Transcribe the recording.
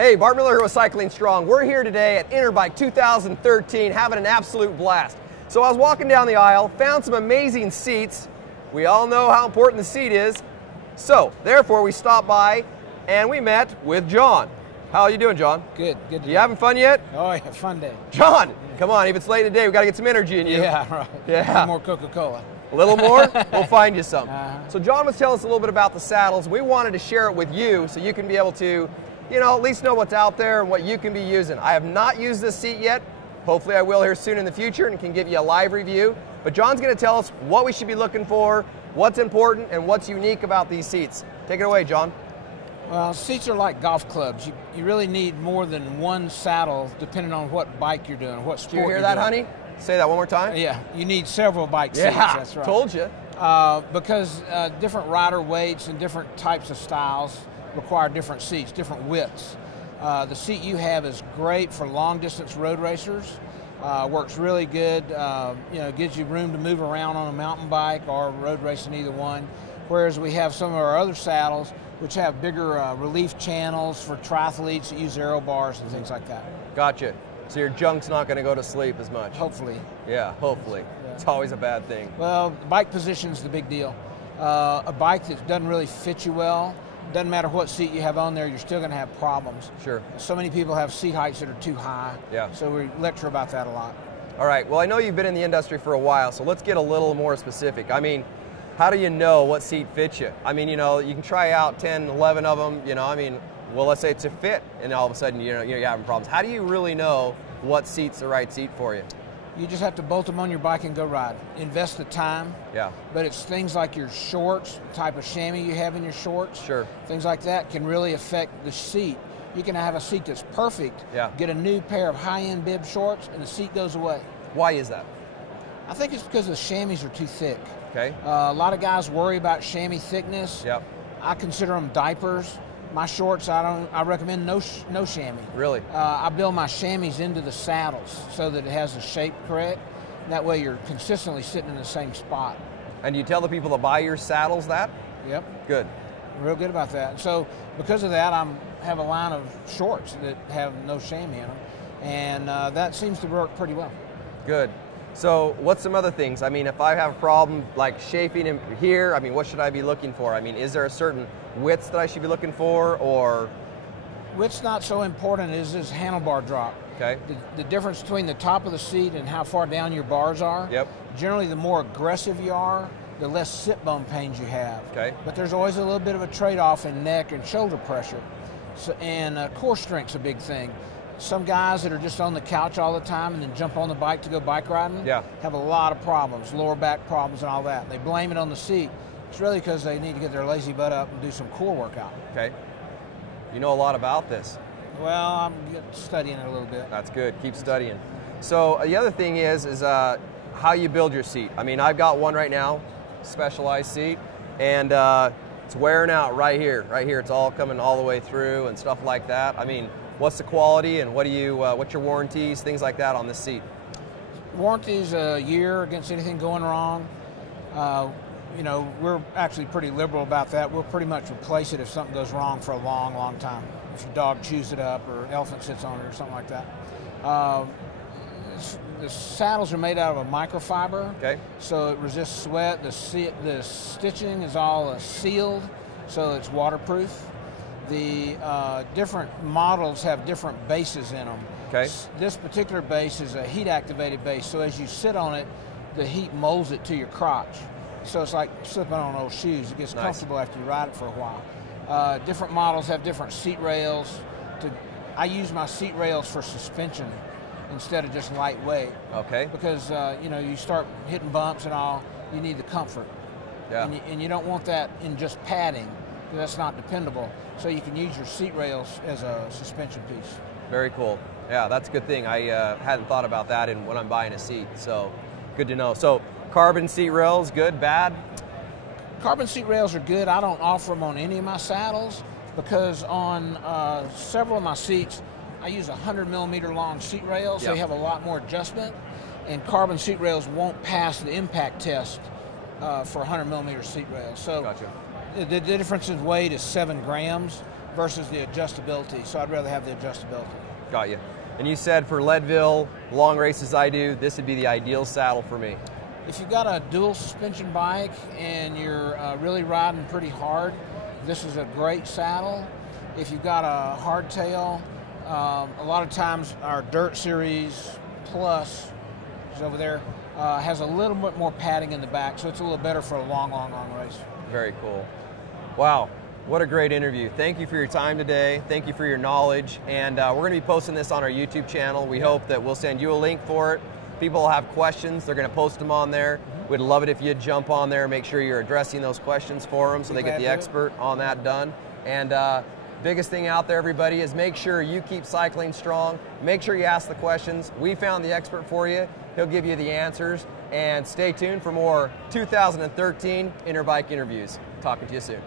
Hey, Bart Miller here with Cycling Strong. We're here today at Interbike 2013 having an absolute blast. So I was walking down the aisle, found some amazing seats. We all know how important the seat is. So therefore we stopped by and we met with John. How are you doing, John? Good, good. You having fun yet? Oh yeah, fun day. John, come on, if it's late in the day, we got to get some energy in you. Yeah, right. Yeah. More Coca-Cola. A little more? We'll find you some. So John was telling us a little bit about the saddles. We wanted to share it with you so you can be able to, at least know what's out there and what you can be using. I have not used this seat yet. Hopefully I will here soon in the future and can give you a live review. But John's going to tell us what we should be looking for, what's important, and what's unique about these seats. Take it away, John. Well, seats are like golf clubs. You really need more than one saddle depending on what bike you're doing, what sport you're doing. Did you hear that, honey? Say that one more time. Yeah, you need several bike seats. Yeah, That's right. Told you. Because different rider weights and different types of styles require different seats, different widths. The seat you have is great for long distance road racers. Works really good. Gives you room to move around on a mountain bike or road racing, either one. Whereas we have some of our other saddles which have bigger relief channels for triathletes that use aero bars and things like that. Gotcha. So your junk's not going to go to sleep as much. Hopefully. Yeah, hopefully. Yeah. It's always a bad thing. Well, bike position's the big deal. A bike that doesn't really fit you well, doesn't matter what seat you have on there, you're still going to have problems. Sure. So many people have seat heights that are too high. Yeah. So we lecture about that a lot. All right. Well, I know you've been in the industry for a while, so let's get a little more specific. I mean, how do you know what seat fits you? I mean, you can try out 10, 11 of them, well, let's say it's a fit, and all of a sudden, you're having problems. How do you really know what seat's the right seat for you? You just have to bolt them on your bike and go ride. Invest the time. Yeah. But it's things like your shorts, the type of chamois you have in your shorts. Sure. Things like that can really affect the seat. You can have a seat that's perfect, get a new pair of high-end bib shorts, and the seat goes away. Why is that? I think it's because the chamois are too thick. Okay. A lot of guys worry about chamois thickness. Yep. I consider them diapers. My shorts, I recommend no chamois. Really? I build my chamois into the saddles so that it has the shape correct. That way you're consistently sitting in the same spot. And you tell the people that buy your saddles that? Yep. Good. Real good about that. So because of that, I have a line of shorts that have no chamois in them. And that seems to work pretty well. Good. So what's some other things? I mean, if I have a problem like chafing in here, I mean, what should I be looking for? I mean, is there a certain width that I should be looking for, or? Width's not so important as this handlebar drop. Okay. The difference between the top of the seat and how far down your bars are. Yep. Generally, the more aggressive you are, the less sit bone pains you have. Okay. But there's always a little bit of a trade-off in neck and shoulder pressure. So, and core strength's a big thing. Some guys that are just on the couch all the time and then jump on the bike to go bike riding have a lot of problems, lower back problems and all that. They blame it on the seat. It's really because they need to get their lazy butt up and do some core workout. Okay. You know a lot about this. Well, I'm studying it a little bit. That's good. Keep studying. So the other thing is how you build your seat. I mean, I've got one right now, specialized seat, and it's wearing out right here. Right here, it's all coming all the way through and stuff like that. I mean, what's the quality and what's your warranties, things like that on this seat? Warranty's a year against anything going wrong. We're actually pretty liberal about that. We'll pretty much replace it if something goes wrong for a long, long time. If your dog chews it up or an elephant sits on it or something like that. The saddles are made out of a microfiber, so it resists sweat. The stitching is all sealed, so it's waterproof. The different models have different bases in them. Okay. This particular base is a heat-activated base, so as you sit on it, the heat molds it to your crotch. So it's like slipping on old shoes. It gets comfortable after you ride it for a while. Different models have different seat rails. I use my seat rails for suspension instead of just lightweight. Okay. Because you start hitting bumps and all, you need the comfort. Yeah. And you don't want that in just padding. That's not dependable. So you can use your seat rails as a suspension piece. Very cool. Yeah, that's a good thing. I hadn't thought about that when I'm buying a seat, so good to know. So carbon seat rails, good, bad? Carbon seat rails are good. I don't offer them on any of my saddles because on several of my seats, I use 100mm long seat rails. They have a lot more adjustment, and carbon seat rails won't pass the impact test for 100mm seat rails. So. Gotcha. The difference in weight is 7 grams, versus the adjustability. So I'd rather have the adjustability. Got you. And you said for Leadville, long races I do, this would be the ideal saddle for me. If you've got a dual suspension bike and you're really riding pretty hard, this is a great saddle. If you've got a hardtail, a lot of times our Dirt Series Plus is over there, has a little bit more padding in the back, so it's a little better for a long race. Very cool. Wow, what a great interview. Thank you for your time today. Thank you for your knowledge. And we're going to be posting this on our YouTube channel. We hope that we'll send you a link for it. People will have questions. They're going to post them on there. We'd love it if you'd jump on there, make sure you're addressing those questions for them so they get the expert on that done. And biggest thing out there, everybody, is make sure you keep cycling strong. Make sure you ask the questions. We found the expert for you. He'll give you the answers. And stay tuned for more 2013 Interbike interviews. Talking to you soon.